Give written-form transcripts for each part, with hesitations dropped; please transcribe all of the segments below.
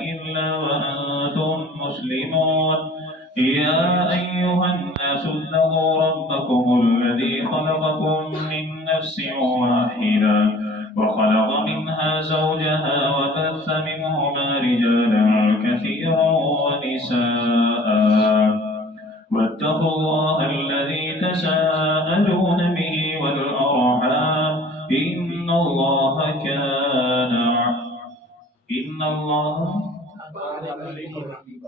إلا وأنتم مسلمون. يا أيها الناس اتقوا ربكم الذي خلقكم من نفس واحدة وخلق منها زوجها وبث منهما رجالا كثيرا ونساء واتقوا الله الذي تساءلون به والأرحام إن الله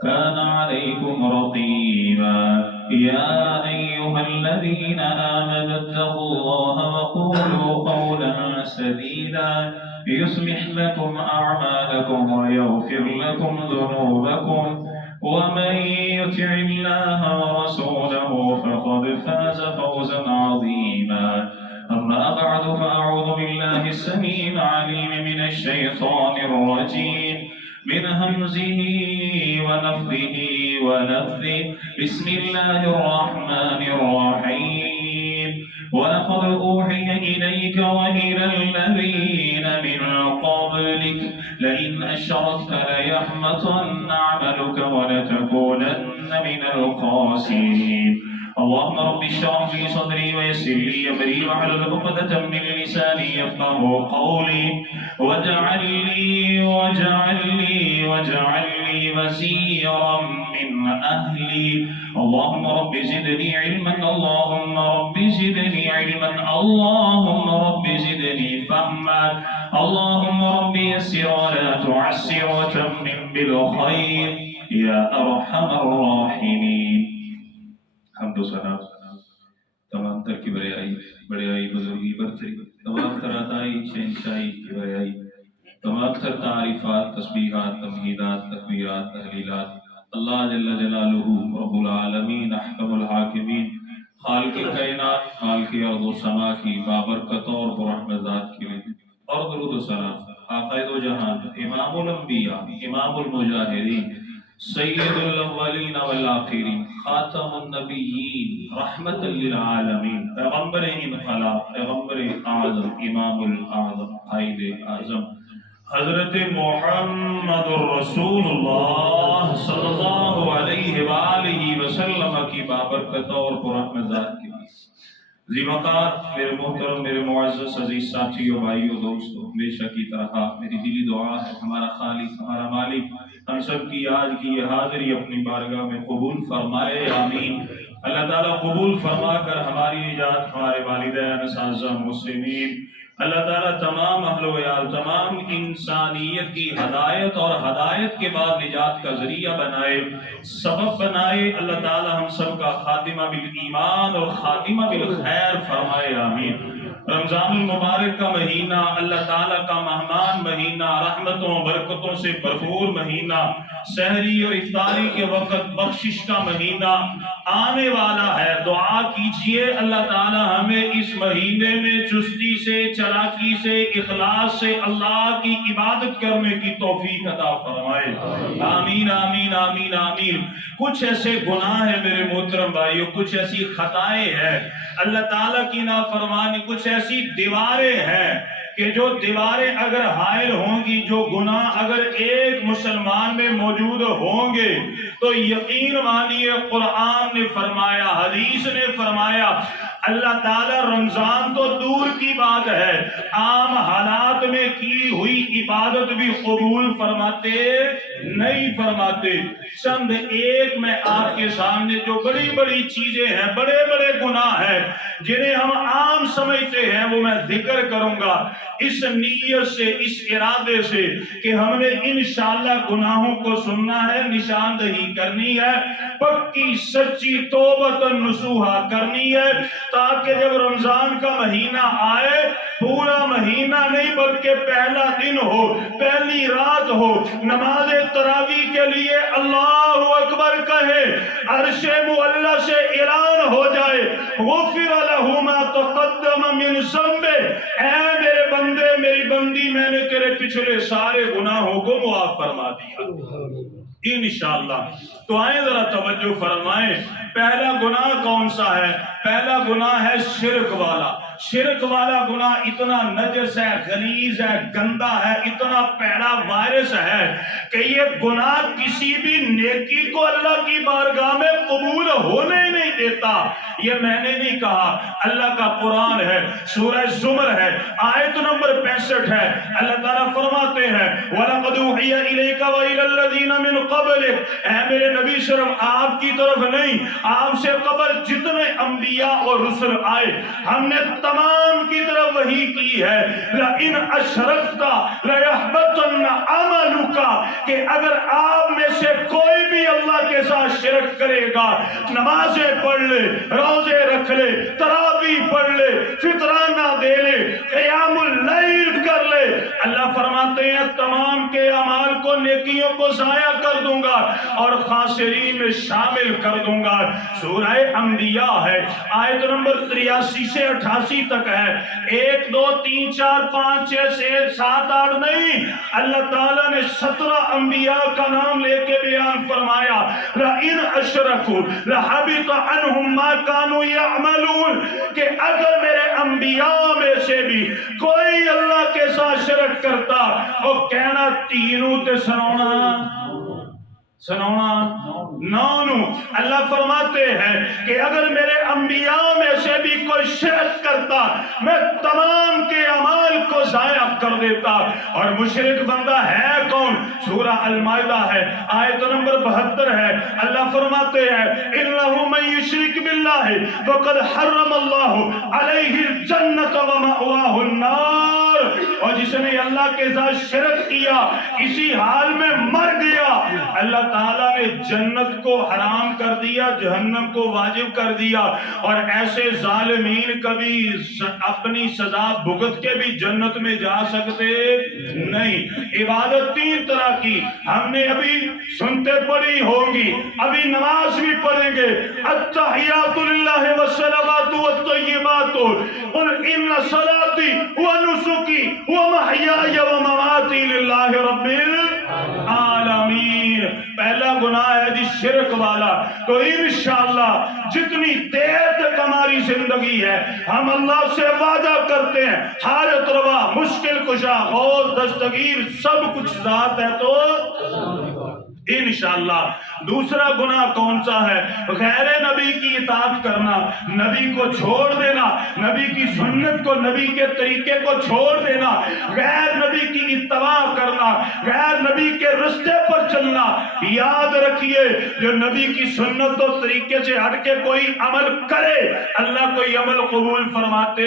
كان عليكم رقيبا. يا أيها الذين آمنوا اتقوا الله وقولوا قولا سديدا يصلح لكم أعمالكم ويغفر لكم ذنوبكم ومن يطع الله ورسوله فقد فاز فوزا عظيما. أما بعد فأعوذ بالله السميع العليم من الشيطان الرجيم من همزه ونفخه ونفثه. بسم الله الرحمن الرحيم. ولقد أوحي إليك وإلى الذين من قبلك لئن أشركت ليحبطن عملك ولتكونن من الخاسرين. اللهم رب اشرح لي صدري ويسر لي امري واحلل عقدة من لساني يفقهوا قولي واجعل لي وزيرا من اهلي. اللهم رب زدني علما، اللهم رب زدني علما، اللهم رب زدني فهما، اللهم رب يسر ولا تعسر وتمم بالخير يا ارحم الراحمين. حمد و ثنا تمام تر کی بڑیائی بزرگی برتری، تمام تر عطائی شہنشاہی کی بڑیائی، تمام تر تعریفات تسبیحات تمہیدات تکبیرات تحلیلات اللہ جل جلالہ رب العالمین احکم الحاکمین خالق کائنات خالق ارض و سما کی بابرکت اور برحمت ذات کے لیے اور درود و سلام آقا دو جہان امام الانبیاء امام المجاہدین سید الاولین والآخرین خاتم النبیین رحمت للعالمین پیغمبر انقلاب پیغمبر اعظم امام الاعظم قائد اعظم حضرت محمد رسول اللہ صلی اللہ علیہ وآلہ وسلم کی بابرکت اور برحمت ذات کی ذی وقار میرے محترم میرے معزز عزیز ساتھیوں بھائیوں دوستوں ہمیشہ کی طرح میری دلی دعا ہے ہمارا خالق ہمارا مالک ہم سب کی آج کی یہ حاضری اپنی بارگاہ میں قبول فرمائے آمین۔ اللہ تعالیٰ قبول فرما کر ہماری نجات ہمارے والدین اساتذہ مسلمین اللہ تعالیٰ تمام اہل و عیال تمام انسانیت کی ہدایت اور ہدایت کے بعد نجات کا ذریعہ بنائے سبب بنائے۔ اللہ تعالیٰ ہم سب کا خاتمہ بالایمان اور خاتمہ بالخیر فرمائے آمین۔ رمضان المبارک کا مہینہ اللہ تعالیٰ کا مہمان مہینہ رحمتوں برکتوں سے بھرپور مہینہ سحری اور افطاری کے وقت بخشش کا مہینہ آنے والا ہے۔ دعا کیجئے اللہ تعالیٰ ہمیں اس مہینے میں چستی سے چلاکی سے اخلاص سے اللہ کی عبادت کرنے کی توفیق عطا فرمائے آمین آمین آمین آمین۔ کچھ ایسے گناہ ہیں میرے محترم بھائیوں کچھ ایسی خطائیں ہیں اللہ تعالیٰ کی نافرمانی کچھ ایسی دیواریں ہیں کہ جو دیواریں اگر حائل ہوں گی جو گناہ اگر ایک مسلمان میں موجود ہوں گے تو یقین مانیے قرآن نے فرمایا حدیث نے فرمایا اللہ تعالیٰ رمضان تو دور کی بات ہے عام حالات میں کی ہوئی عبادت بھی قبول فرماتے نہیں فرماتے۔ چند ایک میں آپ کے سامنے جو بڑی بڑی چیزیں ہیں بڑے بڑے گناہ ہیں جنہیں ہم عام سمجھتے ہیں وہ میں ذکر کروں گا اس نیت سے اس ارادے سے کہ ہم نے انشاءاللہ گناہوں کو سننا ہے نشاندہی کرنی ہے پکی سچی توبۃ نصوحہ کرنی ہے تاکہ جب رمضان کا مہینہ آئے پورا مہینہ نہیں بلکہ پہلا دن ہو پہلی رات ہو نماز تراویح کے لیے اللہ اکبر کہے عرش معلی سے اعلان ہو جائے غفر لہ ما تقدم من ذنبہ اے میرے بندے میری بندی میں نے تیرے پچھلے سارے گناہوں کو معاف فرما دیا انشاءاللہ۔ تو آئیں ذرا توجہ فرمائیں پہلا گناہ کون سا ہے؟ پہلا گناہ ہے شرک والا۔ شرک والا گناہ اتنا نجس ہے، غلیظ ہے، گندا ہے، اتنا پیڑا وائرس ہے کہ یہ گناہ کسی بھی نیکی کو اللہ کی بارگاہ میں قبول ہونے نہیں دیتا۔ یہ میں نے نہیں کہا، اللہ کا قرآن ہے، سورہ زمر ہے، آیت نمبر 65 ہے۔ اللہ تعالیٰ فرماتے ہیں وَلَقَدْ أُوحِيَ إِلَيْكَ وَإِلَى الَّذِينَ مِنْ قَبْلِكَ، اے میرے نبی صرف آپ کی طرف نہیں، آپ سے قبل جتنے انبیاء اور رسل آئے ہم نے تمام کی طرف وحی کی ہے لَإِنْ أَشْرَكْتَ لَيَحْبَطَنَّ عَمَلُكَ، کہ اگر آپ میں سے کوئی بھی اللہ کے ساتھ شرک کرے گا، نمازیں پڑھ لے، روزے رکھ لے، تراویح پڑھ لے، فطرانہ دے لے، قیام اللیل کر لے، اللہ فرماتے ہیں تمام کے اعمال کو، نیکیوں کو ضائع کر دوں گا اور خاسرین میں شامل کر دوں گا۔ سورہ انبیاء ہے، آیت نمبر 83 سے 88 تک ہے، 1 2 3 4 5 6 7 7 8 نہیں، اللہ تعالیٰ نے 17 انبیاء کا نام لے کے بیان فرمایا لَإِنْ أَشْرَكُوا لَحَبِطَ عَنْهُمْ مَا كَانُوا يَعْمَلُونَ، کہ اگر میرے انبیاء میں سے بھی کوئی اللہ کے ساتھ شرک کرتا، وہ کہنا تینوں تے سنونا نانو، اللہ فرماتے ہیں کہ اگر میرے انبیاء میں سے بھی کوئی شرک کرتا میں تمام کے اعمال کو ضائع کر دیتا۔ اور مشرک بندہ ہے کون؟ سورہ المائدہ ہے، آیت نمبر 72 ہے، اللہ فرماتے ہیں اِنَّهُ مَن يُشْرِكْ بِاللَّهِ فَقَدْ حَرَّمَ اللَّهُ عَلَيْهِ الْجَنَّةَ وَمَأْوَاهُ النَّارُ، اور جس نے اللہ کے ساتھ شرک کیا اسی حال میں مر گیا، اللہ تعالیٰ نے جنت کو حرام کر دیا، جہنم کو واجب کر دیا، اور ایسے ظالمین کبھی اپنی سزا بھگت کے بھی جنت میں جا سکتے نہیں۔ عبادت 3 طرح کی ہم نے ابھی سنتے پڑھی ہوں گی، ابھی نماز بھی پڑھیں گے، التحیات للہ والصلوات والطیبات قل ان صلاتی ونسکی ومحیای ومماتی للہ رب العالمین۔ پہلا گناہ ہے جی شرک والا، تو انشاءاللہ جتنی دیر تک ہماری زندگی ہے ہم اللہ سے وعدہ کرتے ہیں حاجت روا، مشکل کشا، غوث، دستگیر، سب کچھ ذات ہے تو انشاءاللہ۔ دوسرا گناہ کون سا ہے؟ غیر نبی کی اطاعت کرنا، نبی کو چھوڑ دینا، نبی کی سنت کو، نبی کے طریقے کو چھوڑ دینا، غیر نبی کی اتباع کرنا، غیر نبی کے رستے پر چلنا۔ یاد رکھیے جو نبی کی سنت و طریقے سے ہٹ کے کوئی عمل کرے اللہ کوئی عمل قبول فرماتے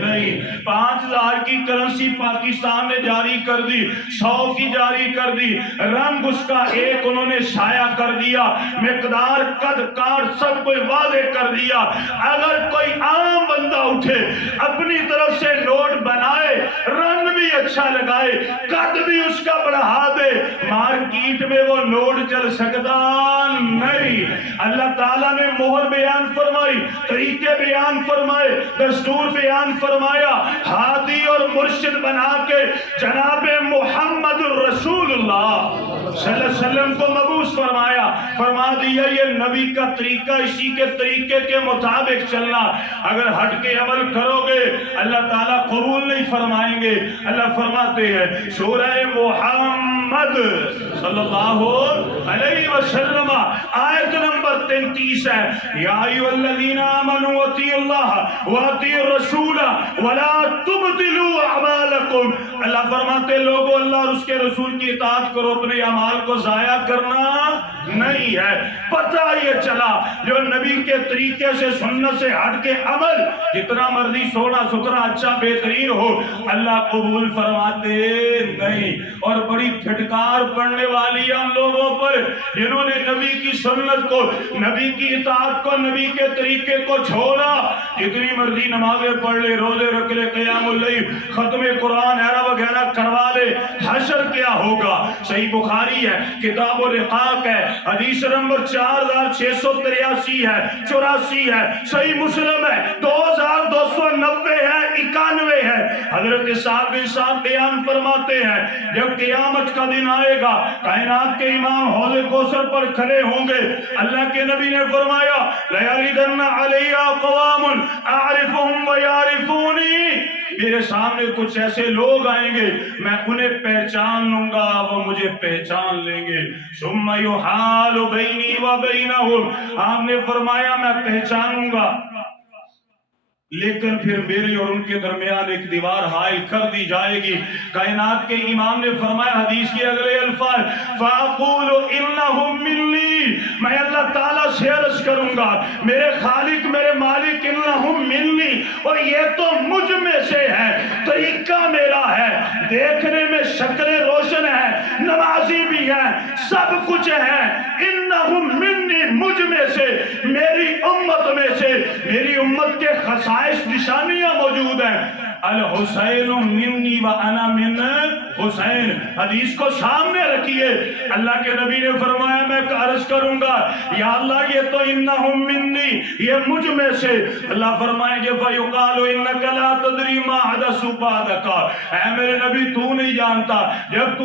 نہیں۔ 5000 کی کرنسی پاکستان نے جاری کر دی، 100 کی جاری کر دی، رنگ اس کا ایک انہوں نے شائع کر دیا، مقدار، قد، کاٹ سب کوئی واضح کر دیا۔ اگر کوئی عام بندہ اٹھے اپنی طرف سے نوٹ بنائے، رنگ بھی اچھا لگائے، قد بھی اس کا بڑھا دے، مارکیٹ میں وہ نوٹ چل سکتا نہیں۔ اللہ تعالیٰ نے مہر بیان فرمائی، طریقے بیان فرمائے، دستور بیان فرمایا، ہادی اور مرشد بنا کے جناب محمد رسول اللہ صلی اللہ علیہ وسلم کو مبعوث فرمایا، فرما دیا یہ نبی کا طریقہ، اسی کے طریقے کے مطابق چلنا۔ اگر ہٹ کے عمل کرو گے اللہ تعالیٰ قبول نہیں فرمائیں گے۔ اللہ فرماتے ہیں سورہ محمد صلی اللہ علیہ وسلم آیت نمبر 33 ہے، یا ایھا الذین آمنوا اطیعوا اللہ واطیعوا الرسول ولا تبطلوا اعمالکم۔ اللہ فرماتے لوگو اللہ اور اس کے رسول کی اطاعت کرو، اپنے اعمال کو ضائع کرنا نہیں ہے۔ پتہ یہ چلا جو نبی کے طریقے سے سنت سے ہٹ کے عمل جتنا مرضی سونا ستھرا اچھا بہترین ہو اللہ قبول فرماتے نہیں۔ اور بڑی پھٹکار پڑنے والی ہے ان لوگوں پر جنہوں نے نبی کی سنت کو، نبی کی اطاعت کو، نبی کے طریقے کو چھوڑا۔ جتنی مرضی نمازیں پڑھ لے، روزے رکھ لے، قیام اللیل، ختم قرآن ایرا وغیرہ کروا لے، حشر کیا ہوگا؟ صحیح بخاری ہے، کتاب الرقاق ہے، حدیث نمبر 4683 ہے، 84 ہے، صحیح مسلم ہے، 2290 ہے، 91 ہے۔ حضرت صاحب بیان فرماتے ہیں جب قیامت کا دن آئے گا کائنات کے امام حوض کوثر پر کھڑے ہوں گے، اللہ کے نبی نے فرمایا لَيَرِدَنَّ عَلَيَّ قَوَامٌ أَعْرِفُهُمْ وَيَعْرِفُونِي، میرے سامنے کچھ ایسے لوگ آئیں گے میں انہیں پہچان لوں گا وہ مجھے پہچان لیں گے، ثُمَّ يُحَالُ بَيْنِي وَبَيْنَهُمْ، آپ نے فرمایا میں پہچانوں گا لیکن پھر میرے اور ان کے درمیان ایک دیوار حائل کر دی جائے گی۔ کائنات کے امام نے فرمایا حدیث کے اگلے الفاظ فَأَقُولُ إِنَّهُمْ مِنِّي، میں اللہ تعالیٰ سے عرض کروں گا میرے خالق میرے مالک إِنَّهُمْ مِنِّي، اور یہ تو مجھ میں سے ہے، طریقہ میرا ہے، دیکھنے میں شکل روشن ہے، نمازی بھی ہے، سب کچھ ہے، إِنَّهُمْ مِنِّي، مجھ میں سے، میری امت میں سے، میری امت کے خصائص نشانیاں موجود ہیں۔ الحسین منی و انا من حسین، حدیث کو سامنے رکھیے، اللہ کے نبی نے فرمایا میں عرض کروں گا یا اللہ یہ تو انہم منی، یہ مجھ میں سے، اللہ فرمائیں گے فیقال انک لا تدری ما حدث بعدک، اے میرے نبی تو نہیں جانتا جب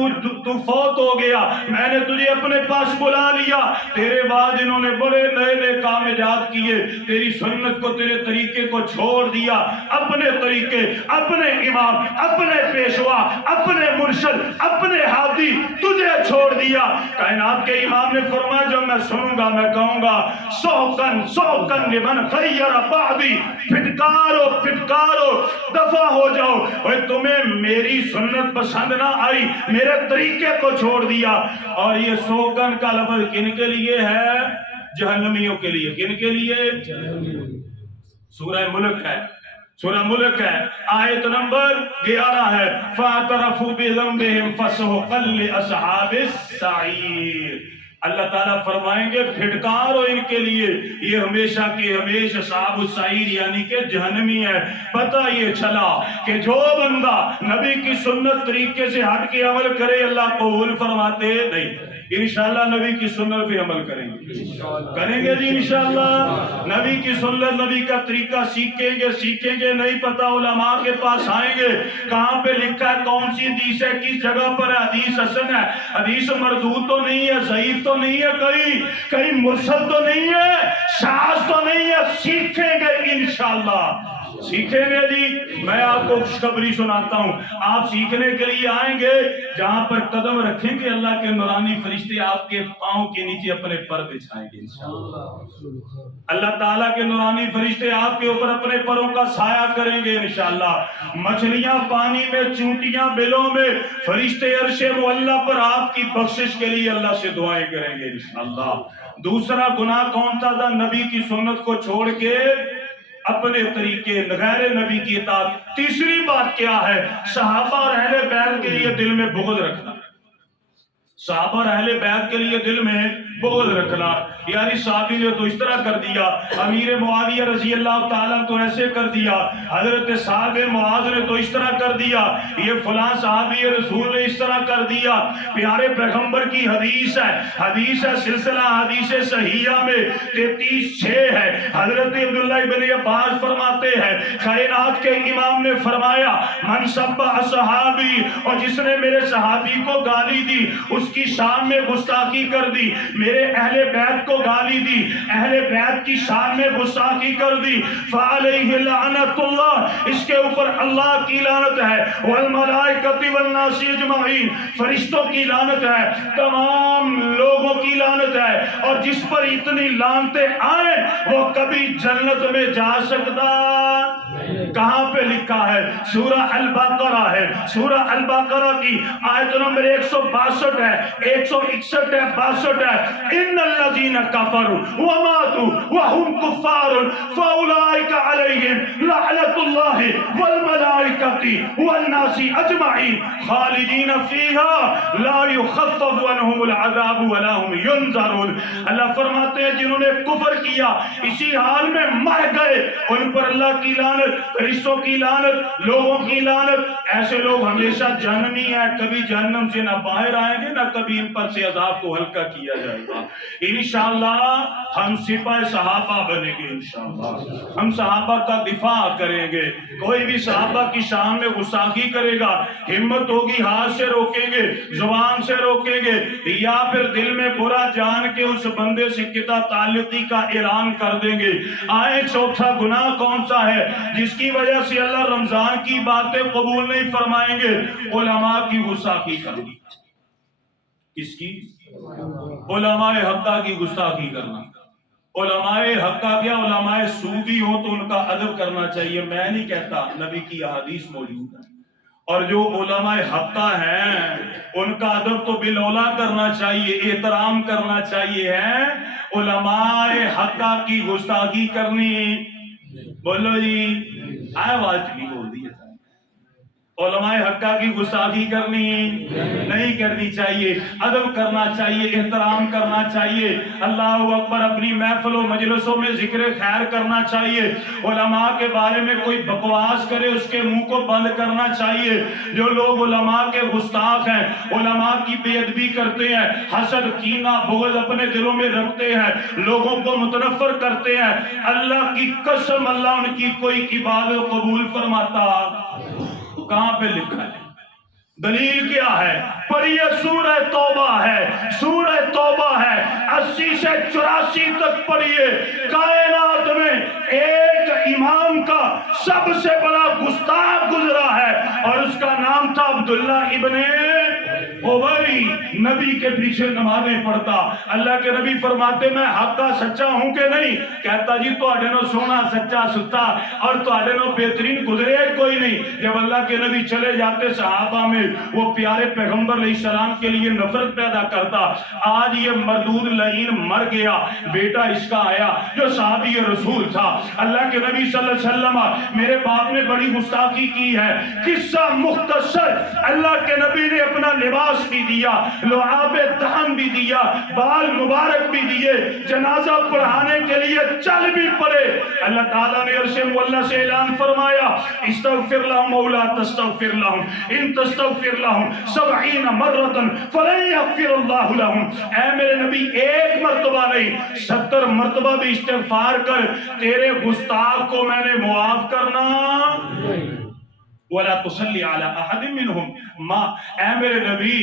تو فوت ہو گیا میں نے تجھے اپنے پاس بلا لیا، تیرے بعد انہوں نے بڑے نئے نئے کام ایجاد کیے، تیری سنت کو تیرے طریقے کو چھوڑ دیا، اپنے طریقے اپنے امام اپنے پیشوا اپنے مرشد اپنے ہادی تجھے چھوڑ دیا۔ کائنات کے امام نے فرمایا جب میں سنوں گا میں کہوں گا سوکن لمن خیر بعدی، پھٹکارو پھٹکارو دفع ہو جاؤ، اور تمہیں میری سنت پسند نہ آئی میرے طریقے کو چھوڑ دیا۔ اور یہ سوکن کا لفظ کن کے لیے ہے؟ جہنمیوں کے لیے۔ کن کے لیے؟ سورہ ملک ہے، سورہ ملک ہے، آیت نمبر 11 ہے فَاعْتَرَفُوا بِذَنبِهِمْ فَسُحْقًا لِأَصْحَابِ السَّعِيرِ، اللہ تعالیٰ فرمائیں گے پھٹکارو ان کے لیے، یہ ہمیشہ کے ہمیشہ اصحاب السعیر یعنی کہ جہنمی ہے۔ پتہ یہ چلا کہ جو بندہ نبی کی سنت طریقے سے ہٹ کے عمل کرے اللہ قبول فرماتے نہیں۔ انشاءاللہ نبی کی سنت پہ عمل کریں گے جی انشاءاللہ، نبی کی سنت نبی کا طریقہ سیکھیں گے نہیں پتہ علماء کے پاس آئیں گے کہاں پہ لکھا ہے کون سی حدیث ہے کس جگہ پر ہے، حدیث حسن ہے، حدیث مردود تو نہیں ہے، ضعیف تو نہیں ہے، کہیں مرسل تو نہیں ہے، شاذ تو نہیں ہے، سیکھیں گے انشاءاللہ، سیکھیں گے جی۔ میں آپ کو خوشخبری سناتا ہوں، آپ سیکھنے کے لیے آئیں گے جہاں پر قدم رکھیں گے اللہ کے نورانی فرشتے آپ کے پاؤں کے نیچے اپنے پر بچھائیں گے انشاءاللہ، اللہ تعالیٰ کے نورانی فرشتے آپ کے اوپر اپنے پروں کا سایہ کریں گے انشاءاللہ، مچھلیاں پانی میں، چونٹیاں بلوں میں، فرشتے عرش معلیٰ پر آپ کی بخشش کے لیے اللہ سے دعائیں کریں گے انشاءاللہ۔ دوسرا گناہ کون سا تھا؟ نبی کی سنت کو چھوڑ کے اپنے طریقے غیر نبی کی اطاعت۔ تیسری بات کیا ہے؟ صحابہ اور اہل بیت کے لیے دل میں بغض رکھنا، صحابہ اور اہل بیت کے لیے دل میں بغض رکھنا، یعنی صحابی نے تو اس طرح کر دیا، امیر معاویہ رضی اللہ تعالیٰ تو ایسے کر دیا، حضرت سعد بن معاذ نے تو اس طرح کر دیا، یہ فلاں صحابی رسول نے اس طرح کر دیا۔ پیارے پیغمبر کی حدیث ہے سلسلہ حدیث صحیحہ میں 33:6 ہے، حضرت عبداللہ بن عباس فرماتے ہیں کائنات کے امام نے فرمایا من سب اصحابی، اور جس نے میرے صحابی کو گالی دی اس کی شان میں گستاخی کر دی، میرے اہل بیت کو گالی دی، اہل بیت کی شان میں گستاخی کر دی، فعلیہ لعنت اللہ، اس کے اوپر اللہ کی لعنت ہے، والملائکۃ والناس اجمعین، فرشتوں کی لعنت ہے، تمام لوگوں کی لعنت ہے، اور جس پر اتنی لعنتیں آئیں وہ کبھی جنت میں جا سکتا۔ کہاں پہ لکھا ہے؟ سورہ البقرہ ہے، سورہ البقرہ کی آیت نمبر 162 ہے، 161 ہے، 62 ہے، ان الذین کفروا وماتوا وهم کفار فاولئک علیہم لعنت اللہ والملائکۃ والناس اجمعین خالدین فیہا لا یخفف عنہم العذاب ولا هم ینظرون۔ اللہ فرماتے ہیں جنہوں نے کفر کیا اسی حال میں مر گئے، ان پر اللہ کی لعنت فرشتوں کی لعنت، لوگوں کی لعنت، ایسے لوگ ہمیشہ جہنمی ہیں، کبھی جہنم سے نہ باہر آئیں گے نہ کبھی ان پر سے عذاب کو ہلکا کیا جائے گا۔ انشاءاللہ ہم سپاہ صحابہ بنیں گے، انشاءاللہ ہم صحابہ کا دفاع کریں گے۔ کوئی بھی صحابہ کی شان میں گستاخی کرے گا، ہمت ہوگی ہاتھ سے روکیں گے، زبان سے روکیں گے، یا پھر دل میں برا جان کے اس بندے سے قطع تعلقی کا اعلان کر دیں گے۔ آئے چوتھا گناہ کون سا ہے جس کی وجہ سے اللہ رمضان کی باتیں قبول نہیں فرمائیں گے؟ علماء کی گستاخی کرنی۔ کس کی؟ علماء حقہ کی گستاخی کرنا۔ علماء حقہ کیا؟ علماء سودی ہو تو ان کا ادب کرنا چاہیے، میں نہیں کہتا، نبی کی احادیث موجود ہے۔ اور جو علماء حقہ ہیں ان کا ادب تو بالاولیٰ کرنا چاہیے، احترام کرنا چاہیے ہے۔ علماء حقہ کی گستاخی کرنی، بولو جی، آواز بھی بول دی ہے۔ علماء حقہ کی گستاخی کرنی نہیں کرنی چاہیے، ادب کرنا چاہیے، احترام کرنا چاہیے، اللہ اکبر، اپنی محفل و مجلسوں میں ذکر خیر کرنا چاہیے۔ علماء کے بارے میں کوئی بکواس کرے اس کے منہ کو بند کرنا چاہیے۔ جو لوگ علماء کے گستاخ ہیں، علماء کی بے ادبی کرتے ہیں، حسد، کینہ، بغض اپنے دلوں میں رکھتے ہیں، لوگوں کو متنفر کرتے ہیں، اللہ کی قسم اللہ ان کی کوئی عبادت قبول فرماتا؟ کہاں پہ لکھا ہے؟ دلیل کیا ہے؟ پڑھیے، سورہ توبہ ہے، سورہ توبہ ہے، 80 سے 84 تک پڑھیے۔ کائنات میں ایک امام کا سب سے بڑا گستاخ گزرا ہے اور اس کا نام تھا عبداللہ ابن ابی۔ نبی کے پیچھے نمازیں پڑھتا، اللہ کے نبی فرماتے میں حق کا سچا ہوں کہ نہیں؟ کہتا جی تو اڈے نو سونا سچا ستا اور تو اڈے نو بہترین گزرے کوئی نہیں۔ جب اللہ کے نبی چلے جاتے صحابہ میں وہ پیارے پیغمبر علیہ السلام کے لیے نفرت پیدا کرتا۔ آج یہ مردود لعین مر گیا، بیٹا اس کا آیا جو صحابی رسول تھا، اللہ کے نبی صلی اللہ علیہ وسلم، میرے باپ نے بڑی گستاخی کی ہے۔ قصہ مختصر، اللہ کے نبی نے اپنا لباس بھی دیا، لعاب دہن بھی دیا، بال مبارک بھی دیے، جنازہ پڑھانے کے لیے چل بھی پڑے۔ اللہ تعالیٰ نے عرش مولا سے اعلان فرمایا استغفر لهم او لا تستغفر لهم ان تستغفر لهم 70 مرة فلن يغفر الله لهم۔ اے میرے نبی ایک مرتبہ نہیں 70 مرتبہ بھی استغفار کر، تیرے گستاخ کو میں نے معاف کرنا۔ وَلَا تُصَلِّ عَلَىٰ أَحَدٍ مِّنْهُمْ مَا، اے میرے نبی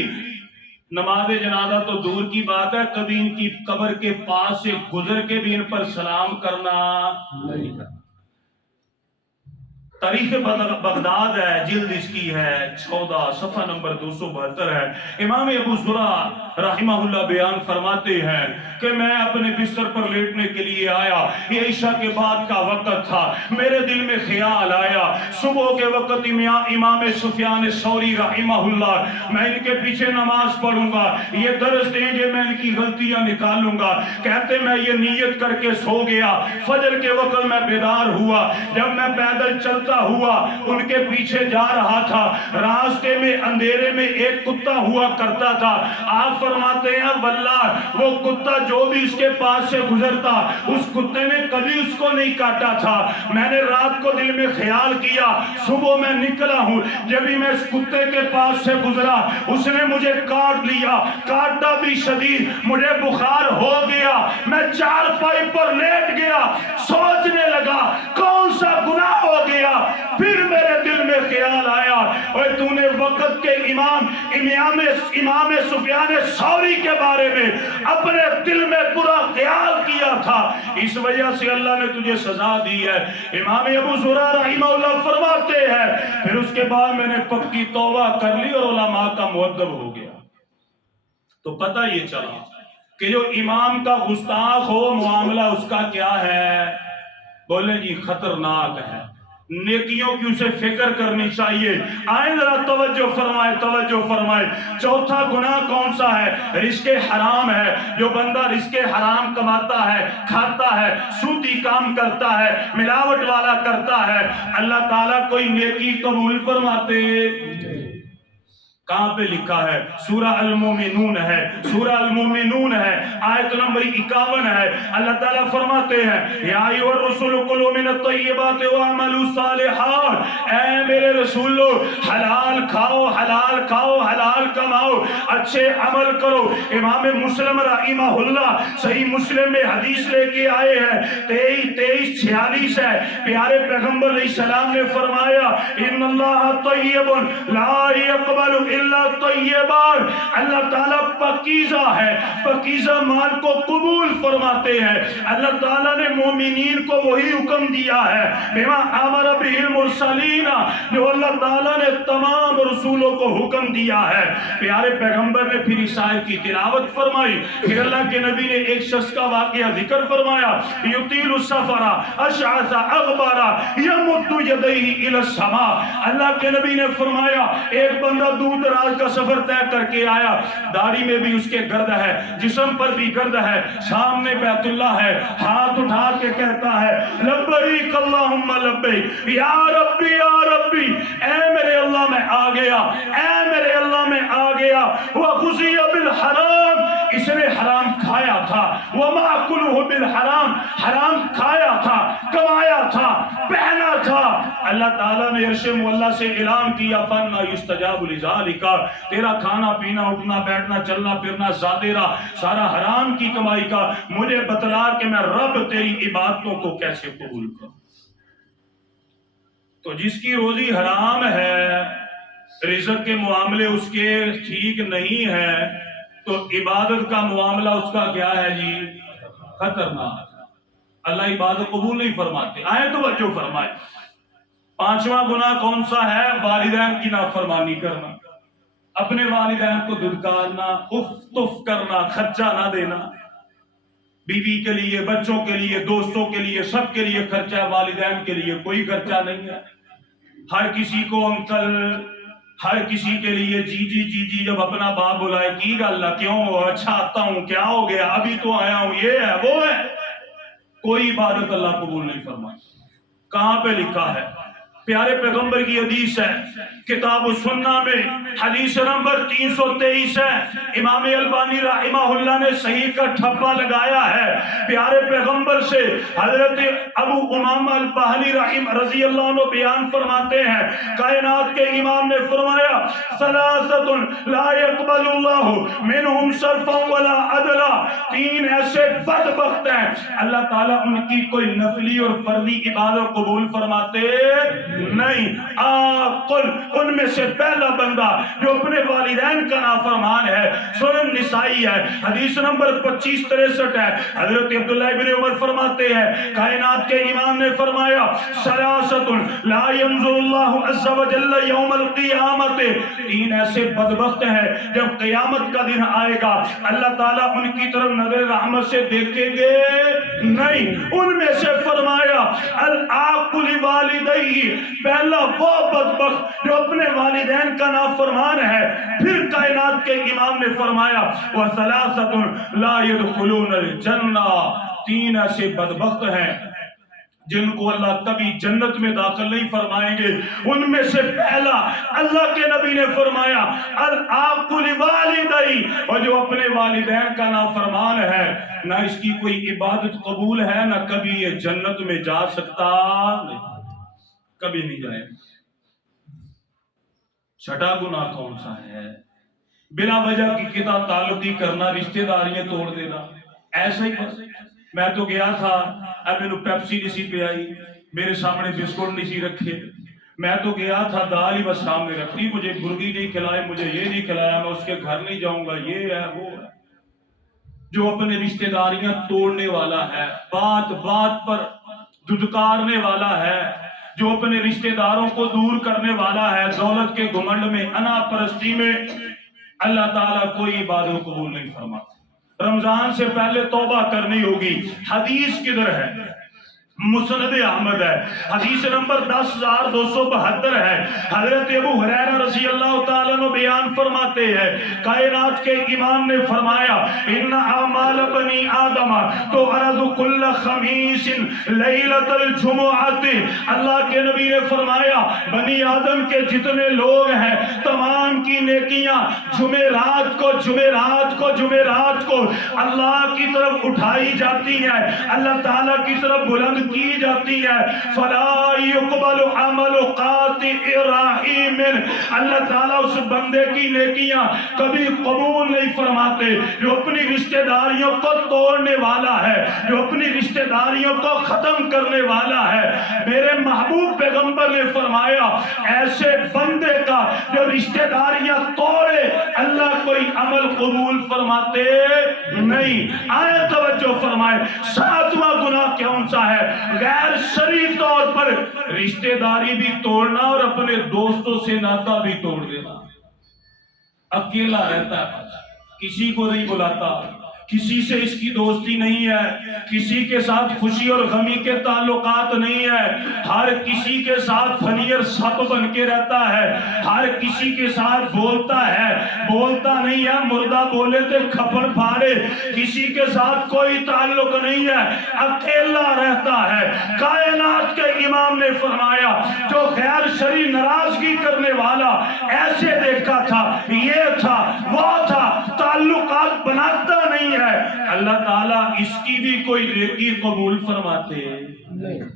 نماز جنازہ تو دور کی بات ہے، کبھی ان کی قبر کے پاس سے گزر کے بھی ان پر سلام کرنا نہیں کرنا۔ تاریخ بغداد ہے، جلد اس کی ہے 14، صفحہ نمبر 272 ہے۔ امام ابو زرع رحمہ اللہ بیان فرماتے ہیں کہ میں اپنے بستر پر لیٹنے کے لیے آیا، یہ عشاء کے بعد کا وقت تھا، میرے دل میں خیال آیا صبح کے وقت امام سفیان ثوری رحمہ اللہ، میں ان کے پیچھے نماز پڑھوں گا، یہ درس دیں گے، میں ان کی غلطیاں نکالوں گا۔ کہتے میں یہ نیت کر کے سو گیا، فجر کے وقت میں بیدار ہوا، جب میں پیدل چلتا ہوا ان کے پیچھے جا رہا تھا، راستے میں اندھیرے میں ایک کتا ہوا کرتا تھا۔ آپ فرماتے ہیں واللہ وہ کتا جو بھی اس کے پاس سے گزرتا اس کتے نے کبھی اس کو نہیں کاٹا تھا۔ میں نے رات کو دل میں خیال کیا صبح میں نکلا ہوں، جب ہی میں اس کتے کے پاس سے گزرا اس نے مجھے کاٹ لیا، کاٹا بھی شدید، مجھے بخار ہو گیا، میں چارپائی پر لیٹ گیا، سوچنے لگا کون سا گناہ ہو گیا۔ پھر میرے دل میں خیال آیا اور تو نے وقت کے امام سفیان ثوری کے بارے میں اپنے دل میں برا خیال کیا تھا، اس وجہ سے اللہ نے تجھے سزا دی ہے۔ امام ابو زرع رحمہ اللہ فرماتے ہیں پھر اس کے بعد میں نے پکی توبہ کر لی اور علماء کا مؤدب ہو گیا۔ تو پتہ یہ چلا کہ جو امام کا گستاخ ہو معاملہ اس کا کیا ہے؟ بولیں جی خطرناک ہے، نیکیوں کی اسے فکر کرنی چاہیے۔ آئیں ذرا توجہ فرمائے۔ چوتھا گناہ کون سا ہے؟ رزق حرام ہے۔ جو بندہ رزق حرام کماتا ہے، کھاتا ہے، سودی کام کرتا ہے، ملاوٹ والا کرتا ہے، اللہ تعالیٰ کوئی نیکی قبول فرماتے؟ کہاں پہ لکھا ہے؟ سورہ المومنون ہے، سورہ المومنون ہے، آیت نمبر 51 ہے۔ اللہ تعالیٰ فرماتے ہیں یا ایھا الرسول کلوا من الطیبات واعملوا صالحات، اے میرے رسولو حلال کھاؤ، حلال کھاؤ، حلال کماؤ، اچھے عمل کرو۔ امام مسلم رحمہ اللہ صحیح مسلم میں حدیث لے کے آئے ہیں 2346 ہے۔ پیارے پیغمبر علیہ السلام نے فرمایا ان اللہ طیب لا یقبل الا طیبان، اللہ تعالیٰ پاکیزہ ہے، پاکیزہ مال کو قبول فرماتے ہیں۔ اللہ تعالیٰ نے مومنین کو وہی حکم دیا ہے بما امر به المرسلین، جو اللہ تعالیٰ نے تمام رسولوں کو حکم دیا ہے۔ پیارے پیغمبر نے پھر اس آیت کی تلاوت فرمائی، پھر اللہ کے نبی نے ایک شخص کا واقعہ ذکر فرمایا یطیل السفر اشعث اغبر یمد یدیہ الی السماء، اللہ کے نبی نے فرمایا ایک بندہ دور دراز کا سفر طے کر کے آیا، داڑھی میں بھی اس کے گرد ہے، جسم پر بھی گرد ہے، سامنے بیت اللہ ہے، ہاتھ اٹھا کے کہتا ہے لبیک اللہم لبیک یا ربی یا ربی، اے میرے اللہ میں آ گیا، اے میرے اللہ میں آ گیا۔ وغزی بالحرام، اس نے حرام کھایا تھا، ومأکلہ بالحرام، حرام کھایا تھا، کمایا تھا، پہنا تھا۔ اللہ تعالیٰ نے عرش مولا سے اعلان کیا فَأَنَّىٰ يُسْتَجَابُ لِذَٰلِكَ، تیرا کھانا پینا اٹھنا بیٹھنا چلنا پھرنا ظاہرہ سارا حرام کی کمائی کا، مجھے بتلا کہ میں رب تیری عبادتوں کو کیسے قبول کروں۔ تو جس کی روزی حرام ہے، رزق کے معاملے اس کے ٹھیک نہیں ہے، تو عبادت کا معاملہ اس کا کیا ہے جی؟ خطرناک۔ اللہ عبادت قبول نہیں فرماتے۔ آئے توجہ فرمائے، پانچواں گناہ کون سا ہے؟ والدین کی نافرمانی کرنا، اپنے والدین کو دھتکارنا، اف تف کرنا، خرچہ نہ دینا۔ بیوی کے لیے، بچوں کے لیے، دوستوں کے لیے، سب کے لیے خرچہ ہے، والدین کے لیے کوئی خرچہ نہیں ہے۔ ہر کسی کو انکل، ہر کسی کے لیے جی جی جی جی، جب اپنا باپ بلائے کی گل کیوں ہو، اچھا آتا ہوں، کیا ہو گیا، ابھی تو آیا ہوں، یہ ہے وہ ہے۔ کوئی عبادت اللہ قبول نہیں فرماتا۔ کہاں پہ لکھا ہے؟ پیارے پیغمبر کی حدیث ہے، کتاب السنہ میں حدیث نمبر 323 ہے، امام البانی رحمہ اللہ نے صحیح کا ٹھپا لگایا ہے۔ پیارے پیغمبر سے حضرت ابو امامہ الباہلی رضی اللہ عنہ بیان فرماتے ہیں، کائنات کے امام نے فرمایا ثلاثۃ لا يقبل اللہ منہم صرفا ولا عدلا، تین ایسے بدبخت ہیں اللہ تعالیٰ ان کی کوئی نفلی اور فرضی عبادت قبول فرماتے نہیں۔ آقل، ان میں سے پہلا بندہ جو اپنے والدین کا نافرمان ہے، سنن نسائی ہے، حدیث نمبر 2563 ہے۔ حضرت عبداللہ ابن عمر فرماتے ہیں، کائنات کے امام نے فرمایا ثلاثۃ لا ينظر اللہ عز وجل یوم القیامت، تین ایسے بدبخت ہیں جب قیامت کا دن آئے گا اللہ تعالیٰ ان کی طرف نظر رحمت سے دیکھیں گے نہیں۔ ان میں سے فرمایا العاقل والدیہ، پہلا وہ بدبخت جو اپنے والدین کا نافرمان ہے۔ پھر کائنات کے امام نے فرمایا وَثَلَاثَةٌ لَا يَدْخُلُونَ الْجَنَّةَ، تین ایسے بدبخت ہیں جن کو اللہ کبھی جنت میں داخل نہیں فرمائیں گے۔ ان میں سے پہلا اللہ کے نبی نے فرمایا العاقل والدیہ، اور جو اپنے والدین کا نافرمان ہے، نہ اس کی کوئی عبادت قبول ہے، نہ کبھی یہ جنت میں جا سکتا، نہیں، کبھی نہیں جائے۔ چھٹا گناہ کون سا ہے؟ بلا وجہ کی قطع تعلقی کرنا، رشتہ داریاں توڑ دینا۔ ایسا ہی بس میں تو گیا تھا، اب میرے پیپسی نسی پہ آئی، میرے سامنے بسکٹ نسی رکھے، میں تو گیا تھا دال ہی بس سامنے رکھتی، مجھے مرغی نہیں کھلائے، مجھے یہ نہیں کھلایا، میں اس کے گھر نہیں جاؤں گا، یہ ہے وہ ہے۔ جو اپنے رشتہ داریاں توڑنے والا ہے، بات بات پر دھتکارنے والا ہے، جو اپنے رشتہ داروں کو دور کرنے والا ہے، دولت کے گھمنڈ میں، انا پرستی میں، اللہ تعالیٰ کوئی عبادت قبول نہیں فرماتا۔ رمضان سے پہلے توبہ کرنی ہوگی۔ حدیث کدھر ہے؟ مسند احمد ہے، حدیث نمبر 10272 ہے۔ حضرت ابو ہریرہ رضی اللہ تعالیٰ عنہ بیان فرماتے ہیں، کائنات کے امام نے فرمایا ان اعمال بنی آدم تعرض کل خمیس لیلۃ الجمعۃ، اللہ کے نبی نے فرمایا بنی آدم کے جتنے لوگ ہیں تمام کی نیکیاں جمعرات کو اللہ کی طرف اٹھائی جاتی ہے، اللہ تعالیٰ کی طرف بلند کی جاتی ہے۔ فلا يقبل عمل قاطع رحیم، اللہ تعالیٰ اس بندے کی نیکیاں کبھی قبول نہیں فرماتے جو اپنی رشتہ داریوں کو توڑنے والا ہے، جو اپنی رشتہ داریوں کو ختم کرنے والا ہے۔ میرے محبوب پیغمبر نے فرمایا ایسے بندے کا جو رشتہ داریاں توڑے اللہ کوئی عمل قبول فرماتے نہیں۔ آئے توجہ فرمائے، ساتواں گناہ کون سا ہے؟ غیر شرعی طور پر رشتہ داری بھی توڑنا اور اپنے دوستوں سے ناتا بھی توڑ دینا۔ اکیلا رہتا ہے، کسی کو نہیں بلاتا، کسی سے اس کی دوستی نہیں ہے، کسی کے ساتھ خوشی اور غمی کے تعلقات نہیں ہے، ہر کسی کے ساتھ فنیر سپ بن کے رہتا ہے، ہر کسی کے ساتھ بولتا نہیں ہے، مردہ بولے تو کھپڑ پھاڑے، کسی کے ساتھ کوئی تعلق نہیں ہے، اکیلا رہتا ہے۔ کائنات کے امام نے فرمایا جو غیر شرعی ناراضگی کرنے والا ایسے دیکھا تھا، یہ تھا وہ تھا، تعلقات بناتا نہیں ہے، اللہ تعالیٰ اس کی بھی کوئی نیکی قبول فرماتے نہیں۔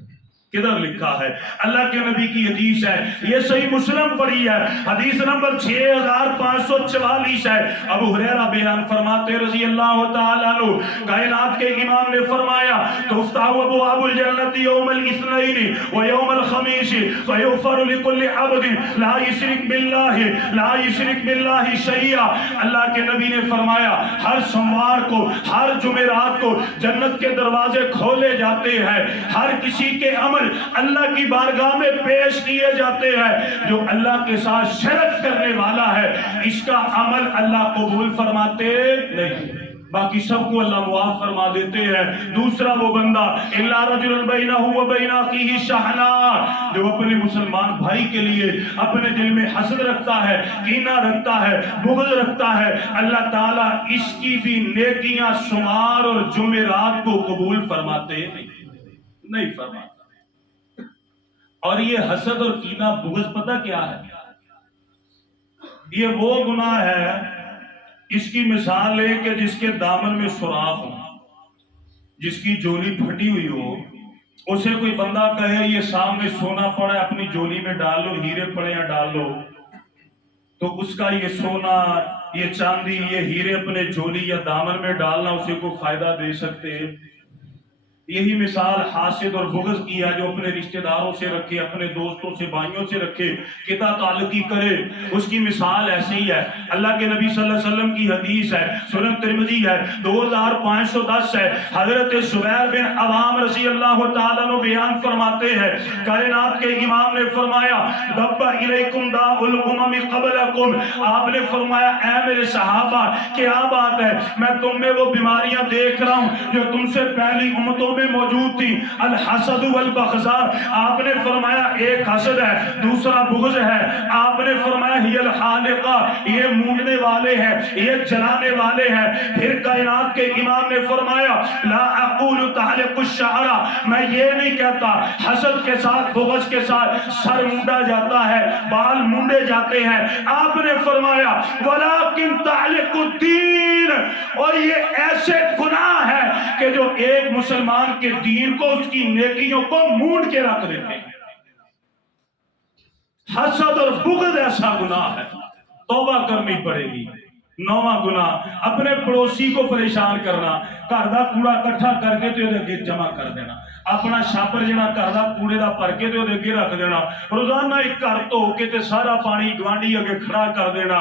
کدھر لکھا ہے؟ اللہ کے نبی کی حدیث ہے، یہ صحیح مسلم پڑھی ہے، حدیث نمبر 6544 ہے۔ ابو ہریرہ بیان فرماتے رضی اللہ تعالیٰ عنہ، کائنات کے امام نے فرمایا تفتح ابواب الجنت یوم الاثنین و یوم الخمیس فیغفر لکل عبد لا یشرک باللہ شیئا۔ اللہ کے نبی نے فرمایا ہر سوموار کو، ہر جمعرات کو جنت کے دروازے کھولے جاتے ہیں، ہر کسی کے عمل اللہ کی بارگاہ میں پیش کیے جاتے ہیں، جو اللہ کے ساتھ شرک کرنے والا ہے اس کا عمل اللہ قبول فرماتے نہیں، باقی سب کو اللہ معاف فرما دیتے ہیں۔ دوسرا وہ بندہ الا رجل بینہ و بین اخیہ شحناء، جو اپنے مسلمان بھائی کے لیے اپنے دل میں حسد رکھتا ہے، کینہ رکھتا ہے، بغض رکھتا ہے، اللہ تعالیٰ اس کی بھی نیکیاں شمار اور جمعرات کو قبول فرماتے نہیں فرماتے۔ اور یہ حسد اور کینہ بغض پتہ کیا ہے؟ یہ وہ گناہ ہے، اس کی مثال ہے کہ جس کے دامن میں سوراخ ہو، جس کی جولی پھٹی ہوئی ہو، اسے کوئی بندہ کہے یہ سامنے سونا پڑا ہے اپنی جولی میں ڈال لو، ہیرے پڑے ہیں ڈال لو، تو اس کا یہ سونا، یہ چاندی، یہ ہیرے اپنے جولی یا دامن میں ڈالنا اسے کو فائدہ دے سکتے؟ یہی مثال حاسد اور بغض کی ہے، جو اپنے رشتہ داروں سے رکھے، اپنے دوستوں سے، بھائیوں سے رکھے، قطع تعلقی کرے، اس کی مثال ایسے ہی ہے۔ اللہ کے نبی صلی اللہ علیہ وسلم کی حدیث ہے، سنن ترمذی ہے، 2510 ہے، حضرت زبیر بن عوام رضی اللہ تعالیٰ عنہ بیان فرماتے ہیں، کائنات کے امام نے فرمایا دب الیکم داء الامم قبلکم، آپ نے فرمایا اے میرے صحابہ کیا بات ہے، میں تم میں وہ بیماریاں دیکھ رہا ہوں جو تم سے پہلی امتوں میں موجود تھی، الحسد والبغضاء، آپ نے فرمایا ایک حسد ہے، دوسرا بغض ہے، آپ نے فرمایا ہی الحالقہ، یہ مونڈنے والے ہیں، یہ جلانے والے ہیں، پھر کائنات کے امام نے فرمایا لا اقول تحلق الشعر، میں یہ نہیں کہتا حسد کے ساتھ بغض کے ساتھ سر مونڈا جاتا ہے، بال مونڈے جاتے ہیں، آپ نے فرمایا ولکن تحلق الدین، اور یہ ایسے گناہ ہے کہ جو ایک مسلمان کے دین کو، اس کی نیکیوں کو مونڈ کے رکھ دیتے ہیں۔ حسد اور بغض ایسا گناہ ہے، توبہ کرنی پڑے گی۔ نواں گناہ اپنے پڑوسی کو پریشان کرنا، گھر دا کوڑا کٹھا کر کے تے اگے جمع کر دینا، اپنا شاپر جڑا گھر دا کوڑے دا بھر کے تے اگے رکھ دینا، روزانہ ایک گھر تو ہو کے تے سارا پانی گوانڈی اگے کھڑا کر دینا،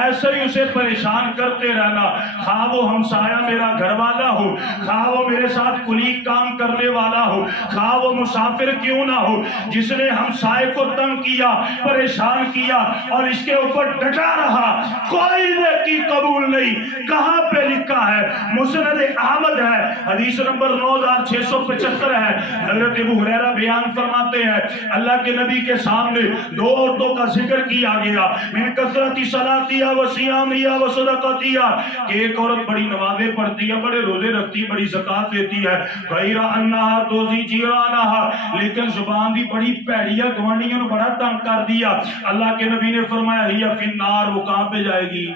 ایسے ہی اسے پریشان کرتے رہنا، خواہ وہ ہمسایہ میرا گھر والا ہو، خواہ وہ میرے ساتھ کلیگ کام کرنے والا ہو، خواہ وہ مسافر کیوں نہ ہو، جس نے ہمسائے کو تنگ کیا، پریشان کیا اور اس کے اوپر ڈٹا رہا، کوئی نیکی قبول نہیں۔ کہاں پہ لکھا ہے؟ مسند احمد ہے، حدیث نمبر 9675 ہے، ہے۔ حضرت ابو ہریرہ بیان فرماتے ہیں اللہ کے نبی کے سامنے دو عورتوں کا ذکر کیا گیا، من کثرت صلاتیا و صیامیا و صدقاتیا، کہ ایک عورت بڑی نمازیں پڑھتی ہے، بڑے روزے رکھتی ہے، بڑی زکات دیتی ہے، غیر انہا توزی جیرانہا، لیکن زبان بھی بڑی پیڑی ہے، گوانڈیوں نے بڑا تنگ کر دیا۔ اللہ کے نبی نے فرمایا ہی فی النار، وہ کہاں پہ جائے گی؟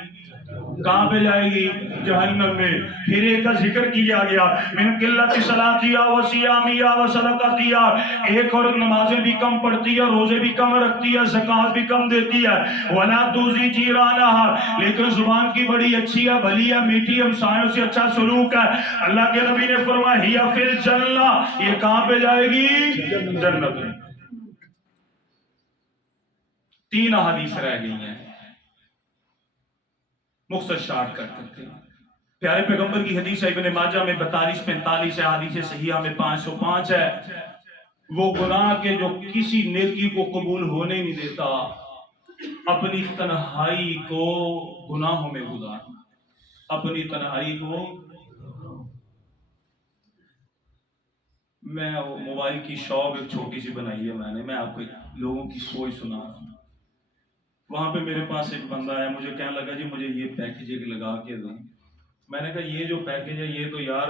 کہاں پہ جائے گی؟ جہنم میں۔ پھر ایک کا ذکر کیا گیا، من قلت صلاتیا و صیامیا و صدقاتیا، ایک اور نمازیں بھی کم پڑھتی ہے، روزے بھی کم رکھتی ہے، زکات بھی کم دیتی ہے، ولا توزی جیرانہا، لیکن زبان کی بڑی اچھی ہے، بھلی ہے، میٹھی، ہمسایوں سے اچھا سلوک ہے۔ اللہ کے نبی نے فرمایا ہی فی الجنہ، یہ کہاں پہ جائے گی؟ جنت میں۔ تین احادیث رہ گئی ہیں، مختصر شارٹ کٹ کرتے ہیں۔ پیارے پیغمبر کی حدیث ہے ابن ماجہ میں 42-45 ہے، حدیث صحیحہ میں 505 ہے، وہ گناہ کے جو کسی نیکی کو قبول ہونے نہیں دیتا، اپنی تنہائی کو گناہوں میں گزارنا، اپنی تنہائی کو۔ میں موبائل کی شاپ ایک چھوٹی سی بنائی ہے میں آپ کو لوگوں کی سوچ سنا رہا ہوں۔ وہاں پہ میرے پاس ایک بندہ ہے، مجھے کہنے لگا جی مجھے یہ پیکج ایک لگا کے دیں۔ میں نے کہا یہ جو پیکج ہے یہ تو یار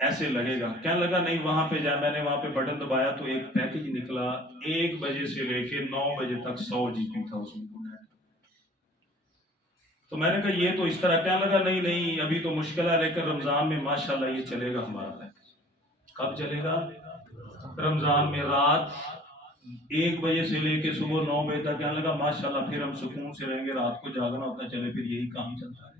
ایسے لگے گا۔ کہنے لگا نہیں وہاں پہ جا، میں نے وہاں پہ بٹن دبایا تو ایک پیکج نکلا، 1 بجے سے لے کے 9 بجے تک 100 GB تھا اس میں۔ تو میں نے کہا یہ تو اس طرح، کہنے لگا نہیں ابھی تو مشکل ہے، لیکن رمضان میں ماشاءاللہ یہ چلے گا ہمارا پیکج۔ کب چلے گا؟ رمضان میں رات 1 بجے سے لے کے صبح 9 بجے تک۔ کہنے لگا ماشاءاللہ پھر ہم سکون سے رہیں گے، رات کو جاگنا ہوتا ہے، چلے پھر یہی کام چلتا ہے۔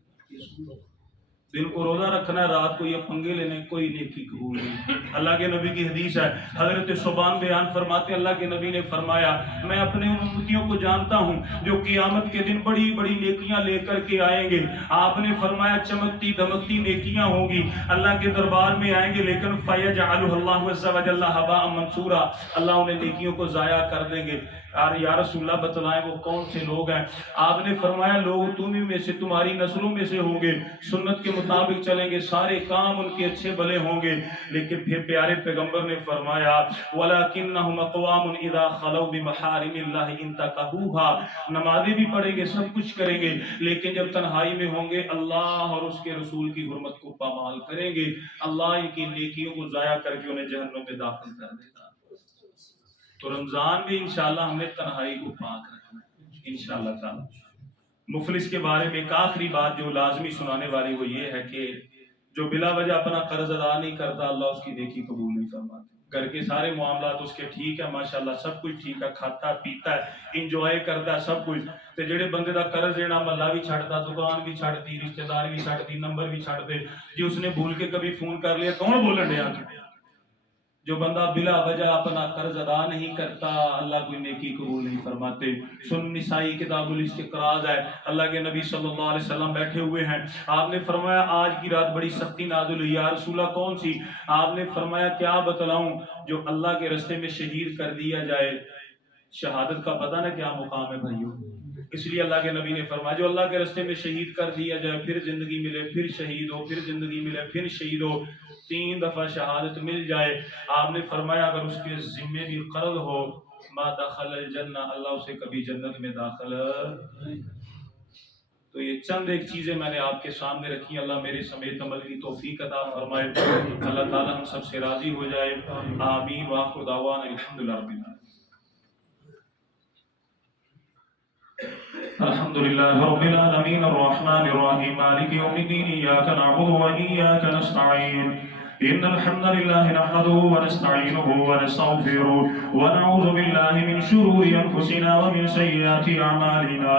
دن کو روزہ رکھنا ہے، رات کو یہ پنگے لینے، کوئی نیکی قبول نہیں۔ اللہ کے نبی کی حدیث ہے، حضرت ثوبان بیان فرماتے اللہ کے نبی نے فرمایا میں اپنے ان امتیوں کو جانتا ہوں جو قیامت کے دن بڑی بڑی نیکیاں لے کر کے آئیں گے۔ آپ نے فرمایا چمکتی دمکتی نیکیاں ہوں گی، اللہ کے دربار میں آئیں گے، لیکن فَيَجْعَلُهُ اللَّهُ عَزَّ وَجَلَّ هَبَاءً مَنْثُورًا، اللہ انہیں نیکیوں کو ضائع کر دیں گے۔ یا رسول اللہ بتلائیں وہ کون سے لوگ ہیں؟ آپ نے فرمایا لوگ تمہیں میں سے، تمہاری نسلوں میں سے ہوں گے، سنت کے مطابق چلیں گے، سارے کام ان کے اچھے بھلے ہوں گے، لیکن پھر پیارے پیغمبر نے فرمایا وَلَكِنَّهُمْ أَقْوَامٌ إِذَا خَلَوْا بِمَحَارِمِ اللَّهِ انتَهَكُوهَا، نمازیں بھی پڑھیں گے، سب کچھ کریں گے، لیکن جب تنہائی میں ہوں گے اللہ اور اس کے رسول کی حرمت کو پامال کریں گے، اللہ ان کی نیکیوں کو ضائع کر کے انہیں جہنم میں داخل کر دے گا۔ تو رمضان میں انشاءاللہ ہم نے تنہائی کو پاک رکھنا ہے انشاءاللہ تعالی۔ مفلس کے بارے میں ایک آخری بات جو لازمی سنانے والی وہ یہ ہے کہ جو بلا وجہ اپنا قرض ادا نہیں کرتا اللہ اس کی نیکی قبول نہیں فرماتا۔ گھر کے سارے معاملات اس کے ٹھیک ہے، ماشاءاللہ سب کچھ ٹھیک ہے، کھاتا پیتا ہے، انجوائے کرتا ہے سب کچھ، تے جڑے بندے دا قرض دینا محلہ بھی چھڑتا، دکان بھی چھڑتی، رشتہ دار بھی چھڑتی، نمبر بھی چھڑ دے، جی اس نے بھول کے کبھی فون کر لیا کون بولن دیا؟ جو بندہ بلا وجہ اپنا قرض ادا نہیں کرتا اللہ کوئی نیکی قبول نہیں فرماتے۔ سن نسائی کتاب الاستقراض ہے، اللہ کے نبی صلی اللہ علیہ وسلم بیٹھے ہوئے ہیں، آپ نے فرمایا آج کی رات بڑی سختی نازل ہوئی، یا رسول اللہ کون سی؟ آپ نے فرمایا کیا بتلاؤں؟ جو اللہ کے راستے میں شہید کر دیا جائے۔ شہادت کا پتہ نہ کیا مقام ہے بھائیو، اس لیے اللہ کے نبی نے فرمایا جو اللہ کے راستے میں شہید کر دیا جائے، پھر زندگی ملے، پھر شہید ہو، پھر زندگی ملے، پھر شہید ہو، 3 دفعہ شہادت مل جائے، آپ نے فرمایا اگر اس کے ذمے بھی قرض ہو ما دخل الجنہ، اللہ اسے کبھی جنت میں داخل نہیں۔ تو یہ چند ایک چیزیں میں نے آپ کے سامنے رکھی، اللہ میرے سمیت عمل کی توفیق عطا فرمائے، اللہ تعالی ہم سب سے راضی ہو جائے، آمین، وآخر دعوانا الحمدللہ رب العالمین۔ الحمد لله رب العالمين الرحمن الرحيم مالك يوم الدين إياك نعبد وإياك نستعين إن الحمد لله نحمده ونستعينه ونستغفره ونعوذ بالله من شرور أنفسنا ومن سيئات أعمالنا۔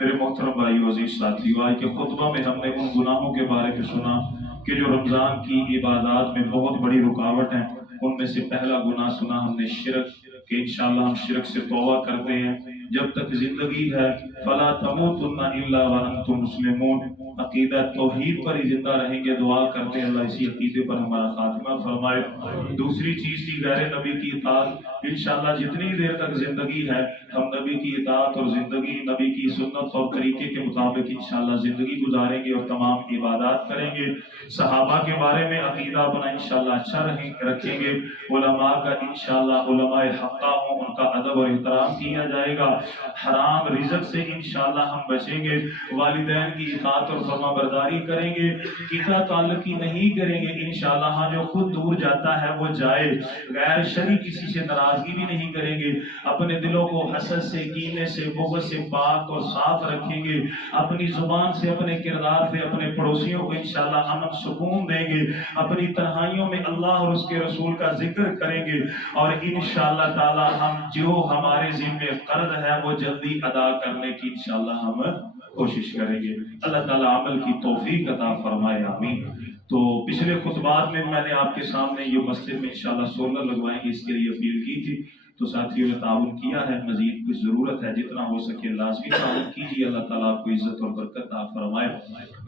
میرے محترم بھائی عزیز ساتھیو، آج کے خطبہ میں ہم نے ان گناہوں کے بارے میں سنا کہ جو رمضان کی عبادات میں بہت بڑی رکاوٹ ہیں، ان میں سے پہلا گناہ سنا ہم نے شرک، کہ انشاءاللہ ہم شرک سے توبہ کرتے ہیں جب تک زندگی ہے، فلا تموتن الا وانتم مسلمون، عقیدہ توحید پر ہی زندہ رہیں گے. دعا کرتے ہیں اللہ اسی عقیدے پر ہمارا خاتمہ فرمائے. دوسری چیز تھی غیر نبی کی اطاعت. انشاءاللہ جتنی دیر تک زندگی ہے ہم نبی کی اطاعت اور زندگی نبی کی سنت اور طریقے کے مطابق انشاءاللہ زندگی گزاریں گے اور تمام عبادات کریں گے. صحابہ کے بارے میں عقیدہ اپنا انشاءاللہ اچھا رکھیں گے. علماء کا انشاءاللہ علماء حقہ ہوں ان کا ادب اور احترام کیا جائے گا. حرام رزق سے انشاءاللہ ہم بچیں گے. والدین کی اطاعت اور فرما برداری کریں گے. قطع تعلقی نہیں کریں گے انشاءاللہ. ہاں جو خود دور جاتا ہے وہ جائے. غیر شرعی کسی سے ناراضگی بھی نہیں کریں گے. اپنے دلوں کو حسد سے کینے سے بغض سے پاک اور صاف رکھیں گے. اپنی زبان سے اپنے کردار سے اپنے پڑوسیوں کو انشاءاللہ امن سکون دیں گے. اپنی تنہائیوں میں اللہ اور اس کے رسول کا ذکر کریں گے اور انشاءاللہ تعالی ہم جو ہمارے ذمہ قرض ہے وہ جلدی ادا کرنے کی انشاءاللہ ہم کوشش کریں گے. اللہ تعالی عمل کی توفیق عطا فرمائے. آمین. تو پچھلے خطبات میں نے آپ کے سامنے یہ مسجد میں انشاءاللہ سولر لگوائیں گے اس کے لیے اپیل کی تھی. تو ساتھیوں نے تعاون کیا ہے. مزید کچھ ضرورت ہے جتنا ہو سکے لازمی تعاون کیجیے. اللہ تعالیٰ آپ کو عزت اور برکت عطا فرمائے.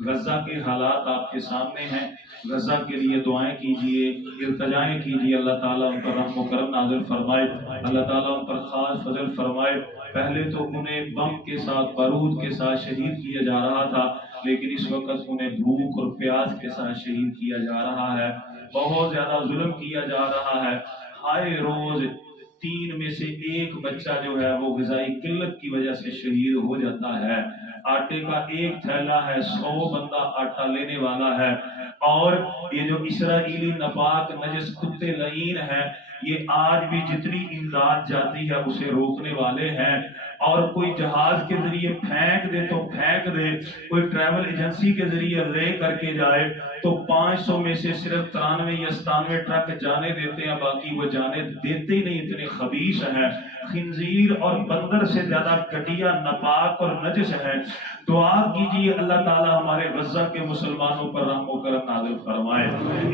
غزہ کے حالات آپ کے سامنے ہیں. غزہ کے لیے دعائیں کیجیے, التجائیں کیجیے. اللہ تعالیٰ ان پر رحم و کرم نازل فرمائے. اللہ تعالیٰ ان پر خاص فضل فرمائے. پہلے تو انہیں بم کے ساتھ بارود کے ساتھ شہید کیا جا رہا تھا, لیکن اس وقت انہیں بھوک اور پیاس کے ساتھ شہید کیا جا رہا ہے. بہت زیادہ ظلم کیا جا رہا ہے. ہائے روز 3 میں سے 1 بچہ جو ہے وہ غذائی قلت کی وجہ سے شہید ہو جاتا ہے. آٹے کا 1 تھیلا ہے, 100 بندہ آٹا لینے والا ہے. اور یہ جو اسرائیلی ناپاک نجس کتے لعین ہیں یہ آج بھی جتنی امداد جاتی ہے اسے روکنے والے ہیں. اور کوئی جہاز کے ذریعے پھینک دے تو پھینک دے, کوئی ٹریول ایجنسی کے ذریعے لے کر کے جائے تو 500 میں سے صرف 93 یا 97 ٹرک جانے دیتے ہیں, باقی وہ جانے دیتے ہی نہیں. اتنے خبیث ہیں. خنزیر اور بندر سے زیادہ گھٹیا ناپاک اور نجس ہے. دعا کیجیے اللہ تعالی ہمارے غزہ کے مسلمانوں پر رحم و کرم نازل فرمائے.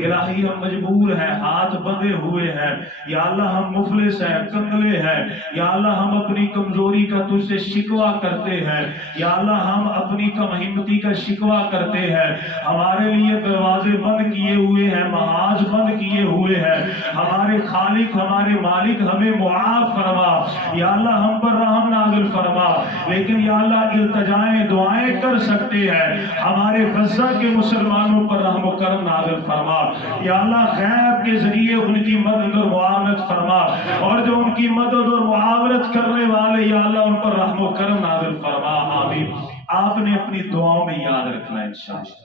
الہی ہم مجبور ہیں, ہاتھ بندھے ہوئے ہیں. یا اللہ ہم مفلس ہیں, کنگلے ہیں. یا اللہ ہم اپنی کمزوری کا تجھ سے شکوہ کرتے ہیں. یا اللہ ہم اپنی کم ہمتی کا شکوہ کرتے ہیں. ہمارے لیے دروازے بند کیے ہوئے ہیں, محاذ بند کیے ہوئے ہیں. ہمارے خالق ہمارے مالک ہمیں معاف فرما. یا اللہ ہم پر رحم نازل فرما. لیکن یا اللہ التجائیں دعائیں کر سکتے ہیں. ہمارے غزہ کے مسلمانوں پر رحم و کرم نازل فرما. یا اللہ غیب کے ذریعے ان کی مدد اور معاونت فرما, اور جو ان کی مدد اور معاونت کرنے والے یا اللہ ان پر رحم و کرم نازل فرما. آمین. آپ نے اپنی دعاؤں میں یاد رکھنا ہے انشاءاللہ.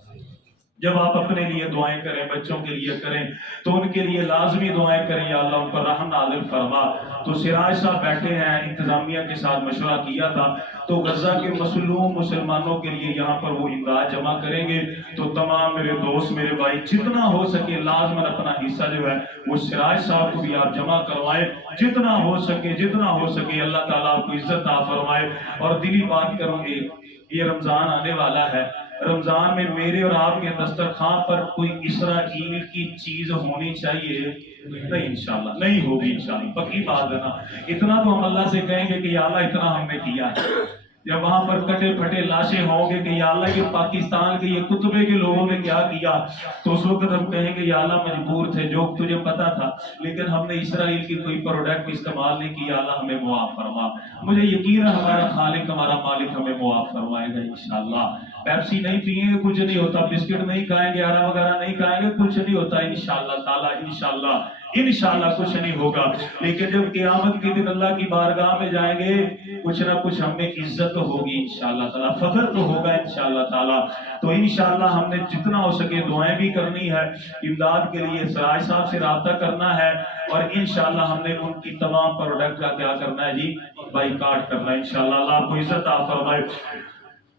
جب آپ اپنے لیے دعائیں کریں, بچوں کے لیے کریں, تو ان کے لیے لازمی دعائیں کریں یا اللہ ان پر رحم نازل فرما. تو سراج صاحب بیٹھے ہیں, انتظامیہ کے ساتھ مشورہ کیا تھا تو غزہ کے مظلوم مسلمانوں کے لیے یہاں پر وہ امداد جمع کریں گے. تو تمام میرے دوست میرے بھائی جتنا ہو سکے لازماً اپنا حصہ جو ہے وہ سراج صاحب کو بھی آپ جمع کروائیں. جتنا ہو سکے اللہ تعالیٰ آپ کو عزت عطا فرمائے. اور دلی بات کروں گی, یہ رمضان آنے والا ہے. رمضان میں میرے اور آپ کے دسترخوان پر کوئی اسرائیل کی چیز ہونی چاہیے نہیں, انشاءاللہ نہیں ہوگی انشاءاللہ, پکی بات ہے نا. اتنا تو ہم اللہ سے کہیں گے کہ یا اللہ اتنا ہم نے کیا ہے. جب وہاں پر کٹے پھٹے لاشیں ہوں گے کہ یا اللہ یہ پاکستان کے یہ کتبے کے لوگوں نے کیا کیا, تو اس وقت ہم کہیں گے یا اللہ مجبور تھے, جو تجھے پتا تھا, لیکن ہم نے اسرائیل کی کوئی پروڈکٹ استعمال نہیں کیا. اللہ ہمیں معاف فرما. مجھے یقین ہے ہمارا خالق ہمارا مالک ہمیں معاف فرمائے گا انشاءاللہ. پیپسی نہیں پیئیں گے کچھ نہیں ہوتا, بسکٹ نہیں کھائیں گے, آرا وغیرہ نہیں کھائیں گے, کچھ نہیں ہوتا انشاءاللہ تعالی. انشاءاللہ کچھ نہیں ہوگا. لیکن جب قیامت کے دن اللہ کی بارگاہ میں جائیں گے کچھ نہ کچھ ہمیں عزت ہوگی انشاءاللہ تعالی, فخر تو ہوگا انشاءاللہ تعالی. تو انشاءاللہ ہم نے جتنا ہو سکے دعائیں بھی کرنی ہے, امداد کے لیے سراج صاحب سے رابطہ کرنا ہے, اور انشاءاللہ ہم نے ان کی تمام پروڈکٹ کا کیا کرنا ہے جی, بائیکاٹ کرنا ہے انشاءاللہ. اللہ آپ کو عزت عطا فرمائے.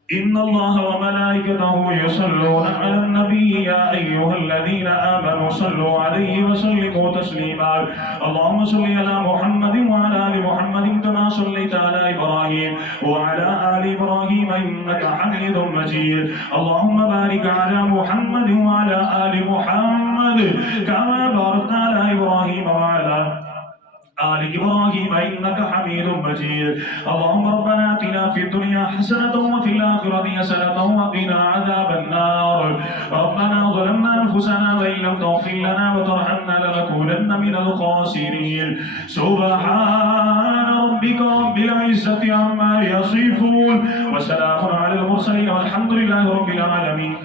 إن الله وملائكته يصلون على النبي يا أيها الذين آمنوا صلوا عليه وسلموا تسليما. اللهم صل على محمد وعلى آل محمد كما صليت على إبراهيم وعلى آل إبراهيم إنك حميد مجيد. اللهم بارك على محمد وعلى آل محمد كما باركت على إبراهيم وعلى آل إبراهيم إنك حميد مجيد. اللهم ربنا آتنا في الدنيا حسنة وفي الآخرة حسنة وقنا عذاب النار. ربنا ظلمنا أنفسنا وإن لم تغفر لنا وترحمنا لنكونن من الخاسرين. سبحان ربك رب العزة عما يصفون وسلام على المرسلين والحمد لله رب العالمين.